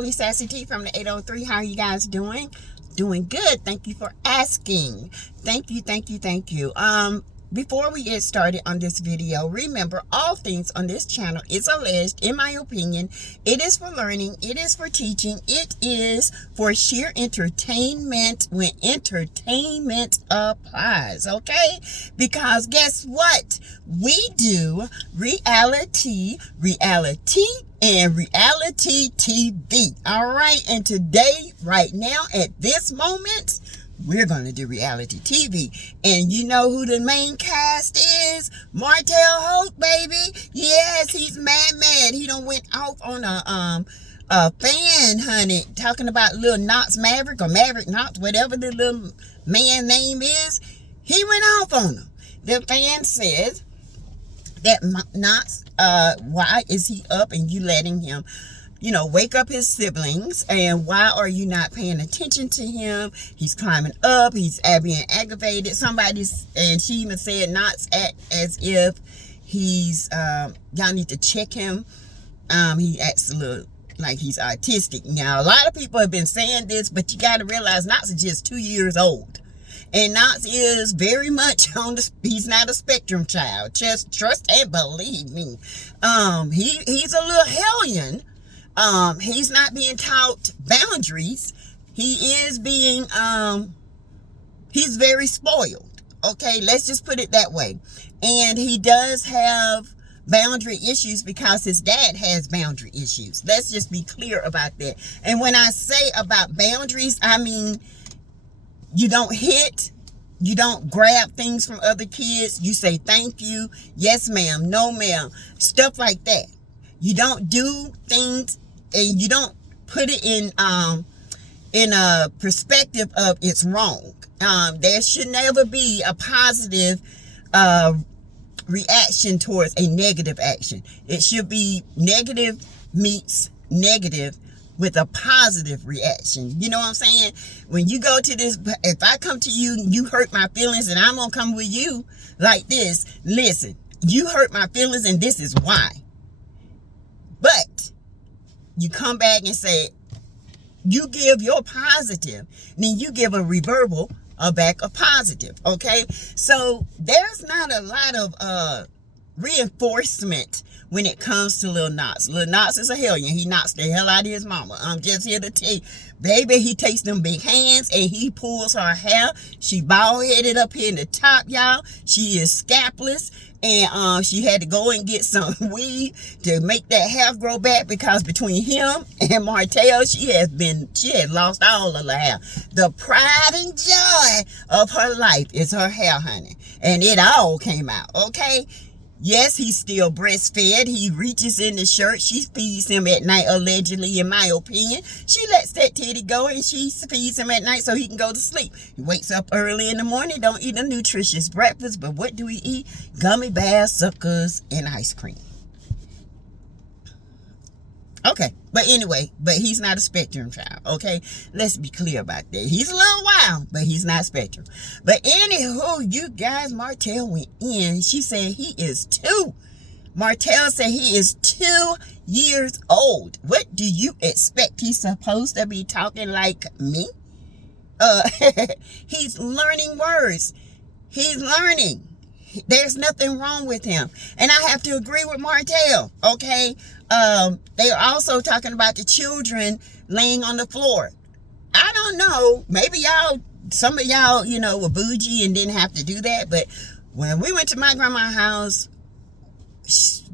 Holy Sassy T from the 803. How are you guys doing? Doing good. Thank you for asking. Thank you. Before we get started on this video, remember all things on this channel is alleged, in my opinion. It is for learning. It is for teaching. It is for sheer entertainment when entertainment applies, okay? Because guess what? We do reality, and reality TV. All right. And today, right now, at this moment, we're going to do reality TV. And you know who the main cast is? Martel Holt, baby. Yes, he's mad. He done went off on a fan, honey, talking about little Knox Maverick or Maverick Knox, whatever the little man name is. He went off on him. The fan says that Knox, why is he up and you letting him, wake up his siblings? And why are you not paying attention to him? He's climbing up. He's being aggravated. And she even said Knox act as if he's, y'all need to check him. He acts a little like he's autistic. Now, a lot of people have been saying this, but you got to realize Knox is just 2 years old. And Knox is very much he's not a spectrum child. Just trust and believe me. He's a little hellion. He's not being taught boundaries. He is being, he's very spoiled. Okay, let's just put it that way. And he does have boundary issues because his dad has boundary issues. Let's just be clear about that. And when I say about boundaries, I mean, you don't hit, you don't grab things from other kids. You say thank you, yes ma'am, no ma'am, stuff like that. You don't do things and you don't put it in a perspective of it's wrong. There should never be a positive reaction towards a negative action. It should be negative meets negative with a positive reaction. You know what I'm saying? When you go to this, if I come to you and you hurt my feelings, and I'm gonna come with you like this, listen, you hurt my feelings and this is why. But you come back and say, you give your positive, then you give a reverbal back a positive, okay? So there's not a lot of reinforcement when it comes to Lil Knox. Lil Knox is a hellion. He knocks the hell out of his mama. I'm just here to tell you, baby, he takes them big hands and he pulls her hair. She bald-headed up here in the top, y'all. She is scapless. And she had to go and get some weed to make that hair grow back, because between him and Martell, she had lost all of her hair. The pride and joy of her life is her hair, honey. And it all came out, okay? Yes, he's still breastfed. He reaches in the shirt. She feeds him at night, allegedly, in my opinion. She lets that titty go and she feeds him at night so he can go to sleep. He wakes up early in the morning, don't eat a nutritious breakfast, but what do he eat? Gummy bears, suckers, and ice cream. Okay, but anyway, he's not a spectrum child, okay? Let's be clear about that. He's a little wild, but he's not spectrum. But anywho, you guys, Martell went in. She said he is 2. Martell said he is 2 years old. What do you expect? He's supposed to be talking like me? He's learning words. He's learning. There's nothing wrong with him. And I have to agree with Martell, okay? They are also talking about the children laying on the floor. I don't know. Maybe some of y'all, were bougie and didn't have to do that. But when we went to my grandma's house,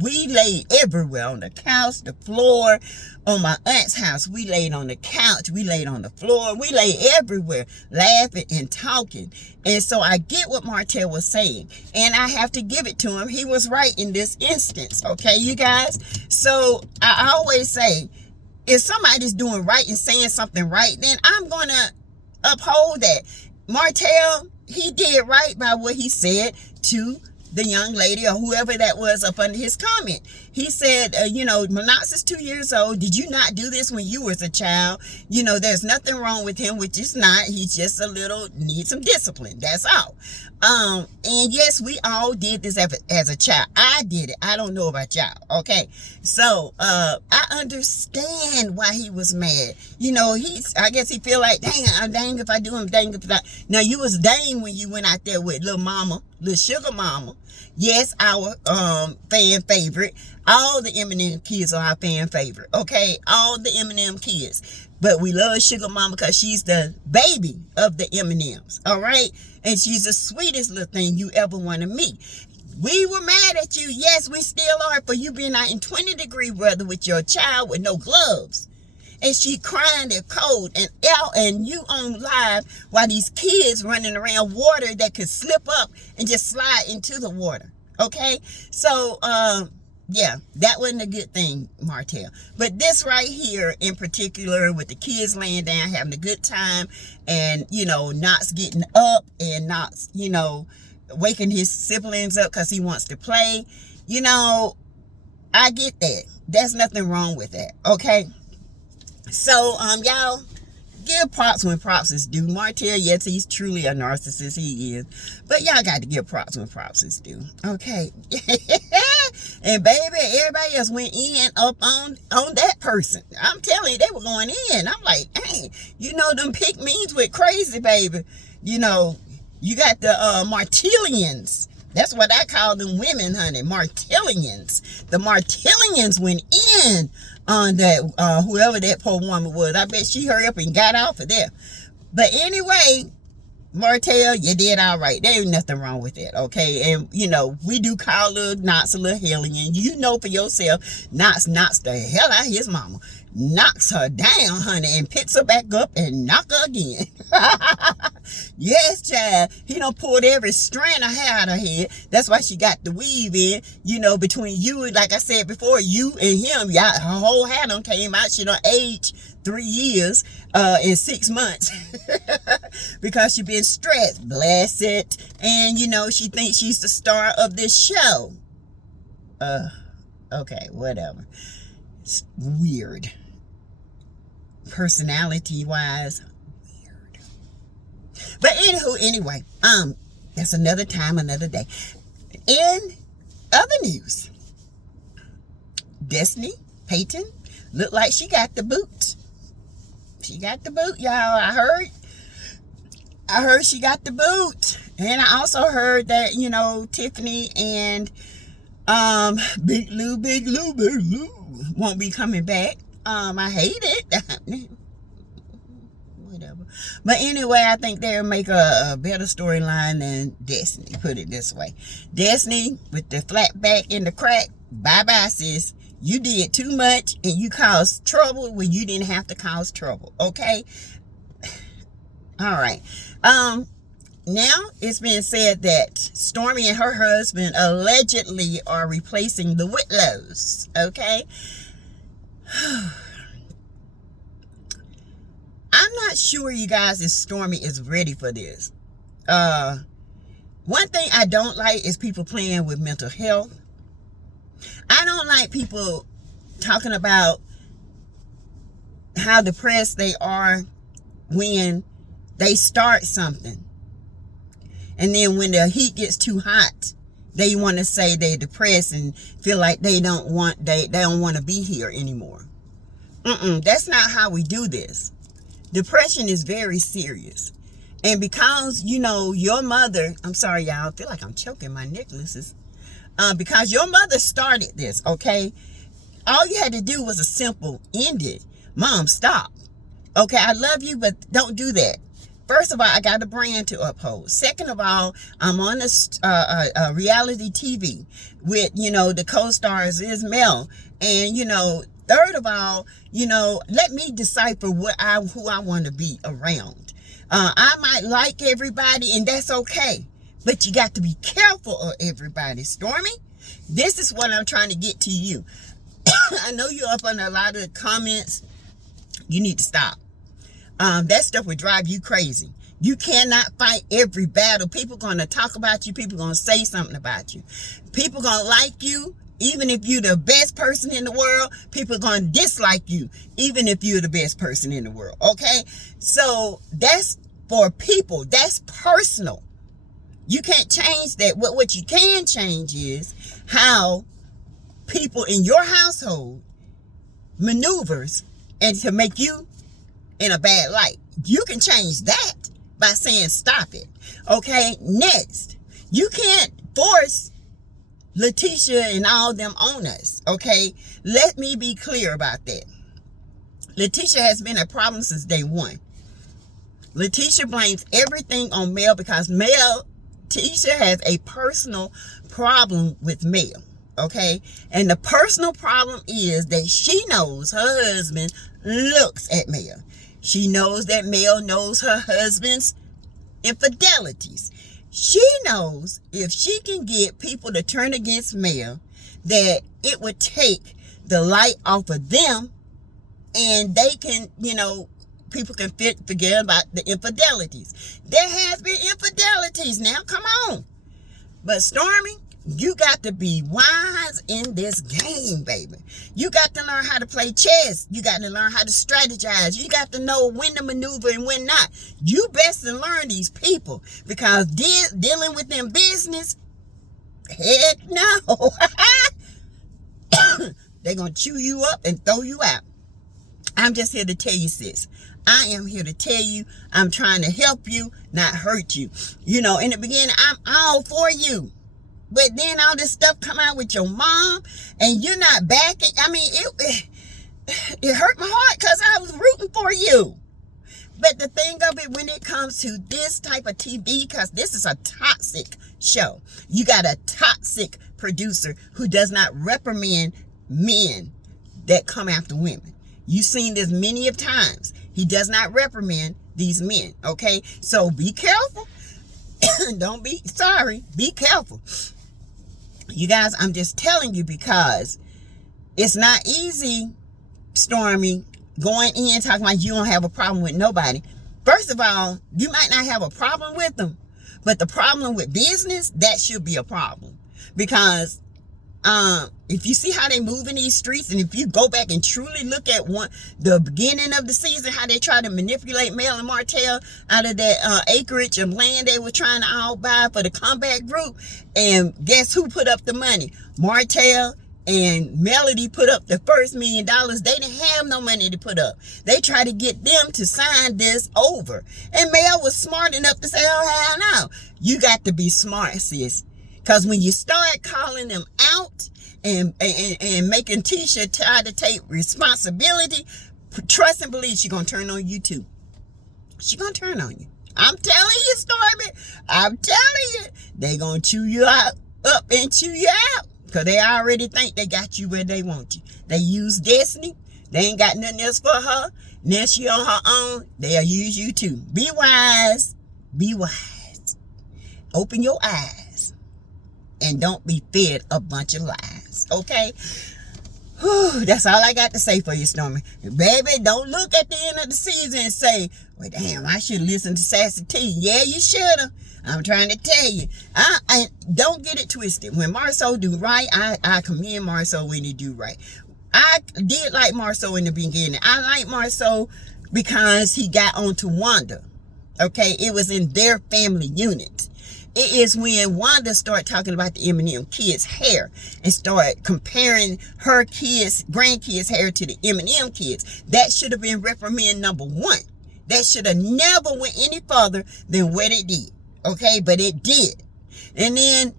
we laid everywhere, on the couch, the floor. On my aunt's house, we laid on the couch, we laid on the floor, we laid everywhere, laughing and talking. And so I get what Martell was saying, and I have to give it to him. He was right in this instance, okay, you guys? So I always say, if somebody's doing right and saying something right, then I'm going to uphold that. Martell, he did right by what he said to the young lady or whoever that was up under his comment. He said, you know, Knox is 2 years old. Did you not do this when you was a child? You know, there's nothing wrong with him, which is not. He's just a little, needs some discipline. That's all. And yes, we all did this as a child. I did it. I don't know about y'all. Okay. So, I understand why he was mad. You know, I guess he feel like, dang, I'm dang if I do him, dang if I. Now, you was dang when you went out there with little mama, little sugar mama. Yes, our fan favorite. All the Eminem kids are our fan favorite. Okay, all the Eminem kids. But we love Sugar Mama because she's the baby of the Eminems. All right, and she's the sweetest little thing you ever want to meet. We were mad at you. Yes, we still are for you being out in 20-degree weather with your child with no gloves. And she crying they're cold and you on live while these kids running around water that could slip up and just slide into the water. Okay, so yeah, that wasn't a good thing, Martell. But this right here in particular, with the kids laying down having a good time, and you know, Knox getting up and Knox, you know, waking his siblings up because he wants to play. You know, I get that. There's nothing wrong with that. Okay. So, y'all, give props when props is due. Martell, yes, he's truly a narcissist. He is. But y'all got to give props when props is due. Okay. And baby, everybody else went in up on that person. I'm telling you, they were going in. I'm like, hey, you know, them pick means with crazy, baby. You know, you got the Martellians. That's what I call them women, honey. Martellians. The Martellians went in on that, whoever that poor woman was. I bet she hurried up and got off of there. But anyway, Martell, you did all right. There ain't nothing wrong with that, okay? And, you know, we do call Knox a little hellion. You know for yourself, Knox knocks the hell out of his mama. Knocks her down, honey, and picks her back up and knock her again. Yes, child. He done pulled every strand of hair out of her head. That's why she got the weave in. You know, between you, like I said before, you and him, y'all, her whole hair done came out. She done aged 3 years in 6 months because she been stressed. Bless it. And, you know, she thinks she's the star of this show. Okay, whatever. It's weird. Personality-wise, weird. But anyway, that's another time, another day. In other news, Destiny, Payton, looked like she got the boot. She got the boot, y'all. I heard she got the boot. And I also heard that, you know, Tiffany and Big Lou won't be coming back. I hate it. Whatever. But anyway, I think they'll make a better storyline than Destiny, put it this way. Destiny, with the flat back and the crack, bye-bye, sis. You did too much and you caused trouble when you didn't have to cause trouble, okay? All right. Now it's been said that Stormy and her husband allegedly are replacing the Whitlows, okay? I'm not sure, you guys, if Stormy is ready for this. One thing I don't like is people playing with mental health. I don't like people talking about how depressed they are when they start something. And then when the heat gets too hot, they want to say they're depressed and feel like they don't want to be here anymore. That's not how we do this. Depression is very serious. And because, you know, your mother, I'm sorry, y'all, I feel like I'm choking my necklaces. Because your mother started this, okay? All you had to do was a simple end it. Mom, stop. Okay, I love you, but don't do that. First of all, I got a brand to uphold. Second of all, I'm on a reality TV with, you know, the co-stars is Mel. And, you know, third of all, you know, let me decipher who I want to be around. I might like everybody, and that's okay. But you got to be careful of everybody, Stormy. This is what I'm trying to get to you. I know you're up on a lot of comments. You need to stop. That stuff would drive you crazy. You cannot fight every battle. People going to talk about you. People going to say something about you. People going to like you. Even if you're the best person in the world, people are going to dislike you, even if you're the best person in the world, okay? So that's for people. That's personal. You can't change that. What you can change is how people in your household maneuvers and to make you in a bad light. You can change that by saying stop it, okay? Next, you can't force Letitia and all them on us, okay? Let me be clear about that. Letitia has been a problem since day one. Letitia blames everything on Mel because Letitia has a personal problem with Mel, okay? And the personal problem is that she knows her husband looks at Mel. She knows that Mel knows her husband's infidelities. She knows if she can get people to turn against Mel, that it would take the light off of them and they can, people can forget about the infidelities. There has been infidelities now, come on. But Stormy, you got to be wise in this game, baby. You got to learn how to play chess. You got to learn how to strategize. You got to know when to maneuver and when not. You best to learn these people because dealing with them business, heck no. They're going to chew you up and throw you out. I'm just here to tell you, sis. I am here to tell you I'm trying to help you, not hurt you. In the beginning, I'm all for you. But then all this stuff come out with your mom and you're not backing. I mean, it hurt my heart because I was rooting for you. But the thing of it, when it comes to this type of TV, because this is a toxic show. You got a toxic producer who does not reprimand men that come after women. You've seen this many of times. He does not reprimand these men, okay? So be careful. Don't be sorry. Be careful. You guys, I'm just telling you because it's not easy, Stormy, going in talking like you don't have a problem with nobody. First of all, you might not have a problem with them, but the problem with business, that should be a problem. Because if you see how they move in these streets, and if you go back and truly look at the beginning of the season, how they try to manipulate Mel and Martell out of that acreage of land they were trying to all buy for the comeback group, and guess who put up the money? Martell and Melody put up the first $1 million. They didn't have no money to put up. They tried to get them to sign this over, and Mel was smart enough to say, oh, hell no. You got to be smart, sis. Because when you start calling them out and making Tisha try to take responsibility, trust and believe she's going to turn on you too. She's going to turn on you. I'm telling you, Stormy. I'm telling you. They're going to chew you up and chew you out. Because they already think they got you where they want you. They use Destiny. They ain't got nothing else for her. Now she on her own. They'll use you too. Be wise. Be wise. Open your eyes. And don't be fed a bunch of lies, okay? Whew, that's all I got to say for you, Stormy. Baby, don't look at the end of the season and say, well, damn, I should listen to Sassy T. Yeah, you should have. I'm trying to tell you. I don't get it twisted. When Marceau do right, I commend Marceau when he do right. I did like Marceau in the beginning. I like Marceau because he got onto Wanda, okay? It was in their family unit. It is when Wanda started talking about the Eminem kids' hair and started comparing her kids' grandkids' hair to the Eminem kids. That should have been reprimand number one. That should have never went any further than what it did. Okay, but it did. And then,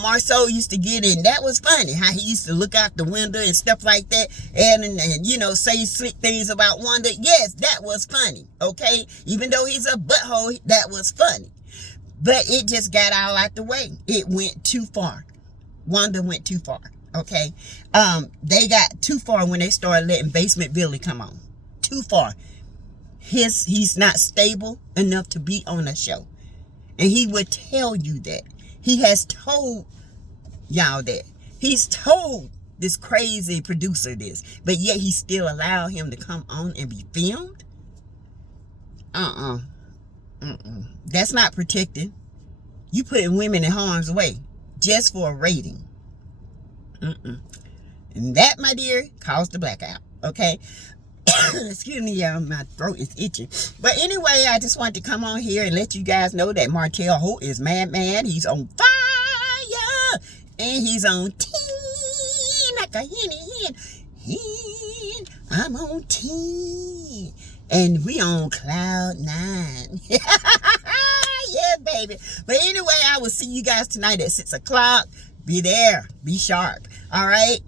Marceau used to get in. That was funny, how he used to look out the window and stuff like that and say slick things about Wanda. Yes, that was funny, okay? Even though he's a butthole, that was funny. But it just got all out the way. It went too far. Wanda went too far, okay? They got too far when they started letting Basement Billy come on. Too far. He's not stable enough to be on a show. And he would tell you that. He has told y'all that. He's told this crazy producer this. But yet he still allowed him to come on and be filmed? That's not protecting. You putting women in harm's way just for a rating. And that, my dear, caused the blackout. Okay. Excuse me, y'all. My throat is itching. But anyway, I just wanted to come on here and let you guys know that Martell Holt is mad. He's on fire. And he's on 10 like a hen. I'm on 10. And we on cloud 9. Yeah, baby. But anyway, I will see you guys tonight at 6 o'clock. Be there. Be sharp. All right.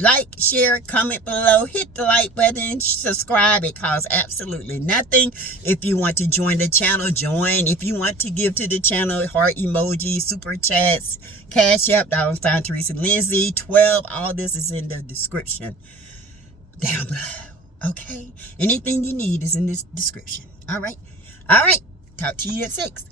Like, share, comment below, hit the like button, subscribe. It costs absolutely nothing. If you want to join the channel, join. If you want to give to the channel, heart emojis, super chats, Cash App, $ Teresa Lindsay, 12. All this is in the description down below. Okay? Anything you need is in this description. All right? All right. Talk to you at 6.